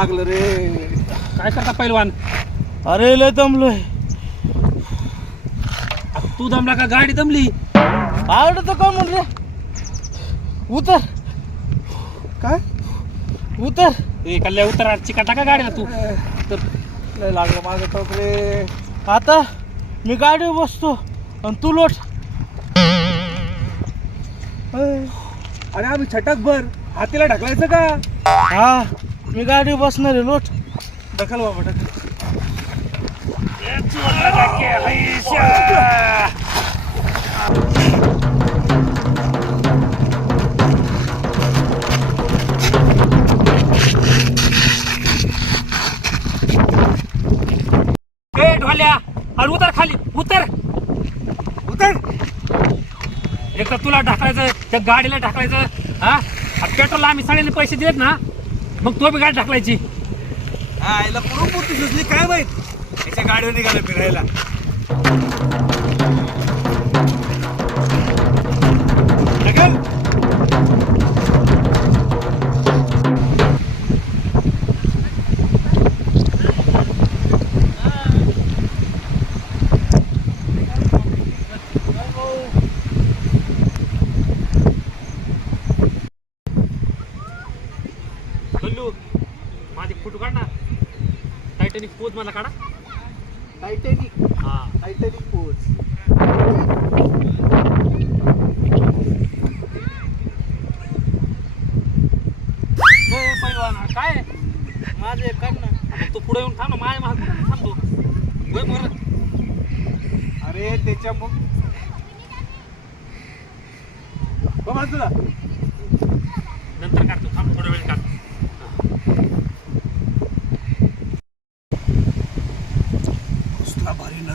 लागलं रे. काय करता पैलवान? अरे लय दमलोय. तू दमला का गाडी दमली? आवडत का म्हण रे? उतर. काय? उतर. ए कल्ल्या उतर चिका टाका गाडीला तू. तर लय लागलं माझं टोक रे. आता मी गाडीवर बसतो आणि तू लोट. अरे आम्ही छटक भर. हातीला ढकलायचं का? हा. मी गाडीवर बसणार आहे लोट. ढकल बाबा ढकल. अरे उतर खाली उतर. उतर. एक तर तुला ढकलायचं त्या गाडीला ढकलायचं हा? पेट्रोलला आम्ही सगळ्यांनी पैसे दिलेत ना? मग तो बी गाडी टाकलायची. हा आईला पुरून मोठी सुचली. काय माहीत? त्याच्या गाडीवर निघालं फिरायला. माझे फोटो काढ ना. टायटॅनिक पोज मला काढा. टायटॅनिक हा. टायटॅनिक पैलवान काय? माझे ना. मग तू पुढे येऊन थांब ना माझ्या महाग थांबतो वय बरं अरे त्याच्या मग बाजूला नंतर काढतो थांब थोडा वेळ काढ कसला भारी नजारा आहे राव रिटे बघ ना तिकडं रिटे, हरणं पण असतील का रे तिकडं कल्ल्या हरणं काय एवढा अशी करवंत पाहिजे करवंत डोंगरात ग-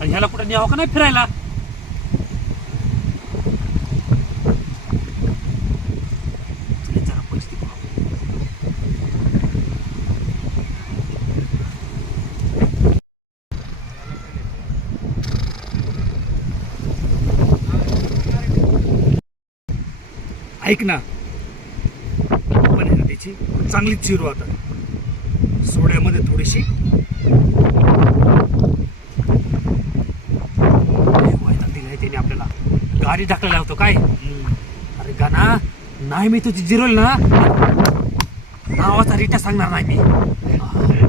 आणि ह्याला कुठं न्यावं का नाही फिरायला? ऐक ना. पण त्याची चांगलीच चिरू आता. सोड्यामध्ये थोडीशी गाडी टाकलेला होतो काय? अरे गाना नाही मी तुझी जिरोल ना. नावाचा रिटा सांगणार नाही मी.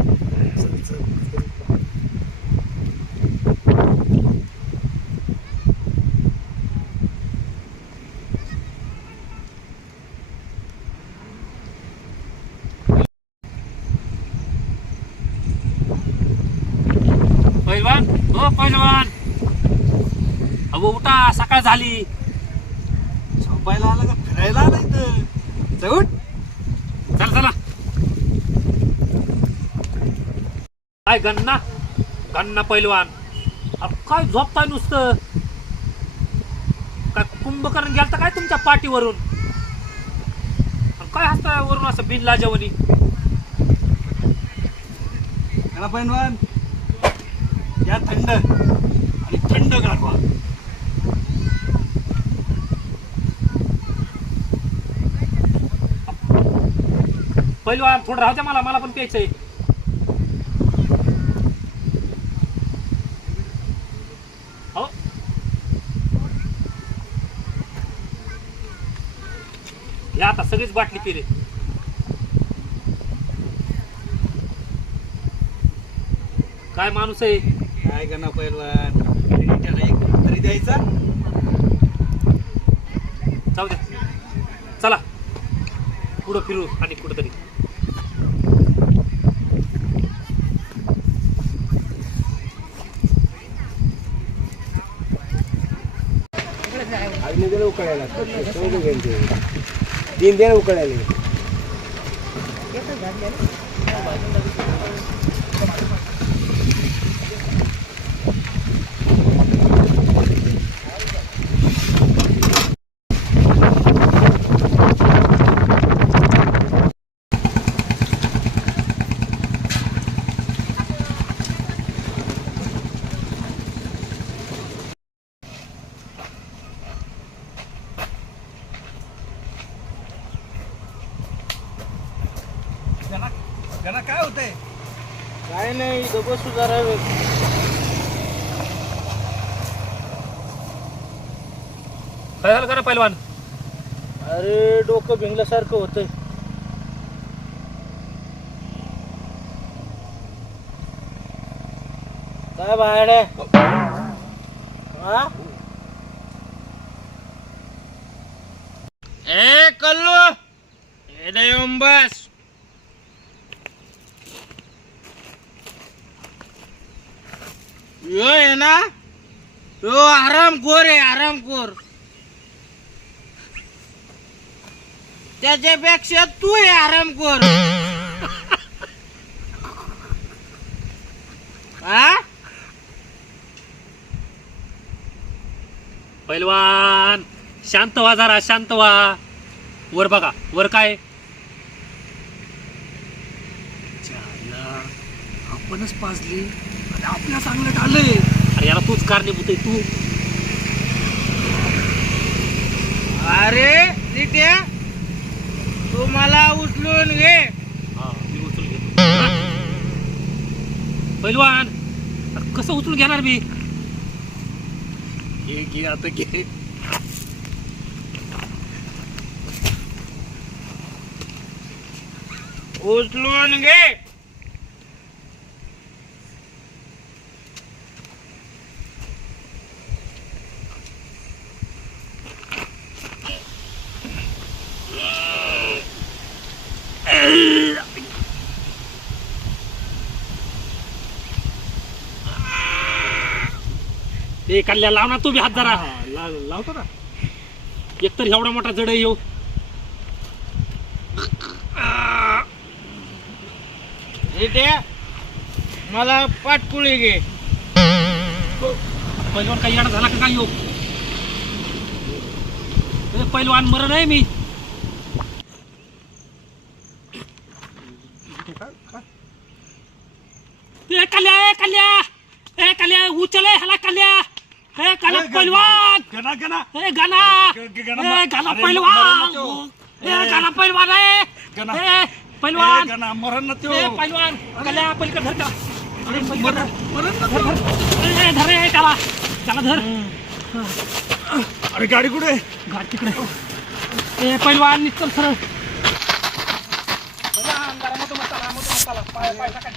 पहिलवान हो पहिलवान अगो उठा सकाळ झाली. झोपायला आला का? फिरायला आला इथं. चौट चला चला. काय गन्ना? गन्ना पैलवान. अहो, काय झोपताय नुसतं? काय कुंभकर्ण गेलता काय तुमच्या पाठीवरून? काय हसताय वरून असं बिनला जेवणी पैलवान. या थंड आणि थंड गाठवा पैलवान थोडं राहू द्या मला मला पण प्यायचंय. हो आता सगळीच बाटली पिले. काय माणूस आहे? काय ना पैलवान? तरी द्यायचा? जाऊ दे चला. पुढं फिरू आणि कुठंतरी. अग्नी दिलं उकळायला तीन दिनं उकळायला गणा गणा काय होतंय काय नाही इथं बसू जरा काय झालं का रे पैलवान? अरे डोकं भिंगल्यासारखं होतंय. काय बाहेर हा? ए कल्लू! इकडे येऊन बस. यो आहे ना. यो आरामखोर आहे आरामखोर त्याच्यापेक्षा तू आहे आरामखोर हा पैलवान शांत व्हा जरा शांत व्हा. वर बघा वर काय? आपणच पाजली. आपल्या चांगलं आलंय. अरे याला तूच कारणीभूत आहे तू. अरे नित्या तू मला उचलून घे. हा, मी उचलून घेतो. पैलवान अरे कसं उचलून घेणार मी? घे घे आता घे. उचलून घे. ते कल्ल्या लाव ना तू बी हात जरा. लावतो ना. एकतर एवढा मोठा जड येऊ. नित्या मला पाटकुळी घे. पैलवान काही येणं झाला का काय येऊ? ए, पैलवान मरण आहे मी. ए कल्या ए कल्या. ए कल्या उचल ए ह्याला कल्या. पैलवान! गणा गणा. गाना ए गाना अरे, पैलवान! मरण नको. ए गाना पैलवान आहे! गाणा. ए पैलवान! गणा मरण ना त्यो ए पैलवान! कल्या पलीकडे धर का? अरे धर. मरण ना त्यो. ए, धर रे त्याला. त्याला धर. अरे गाडी कुठे घाट तिकडे. ए पैलवान निघतो सरळ. जरा मोठं मसाला मोठं मसाला पाय पाय टाका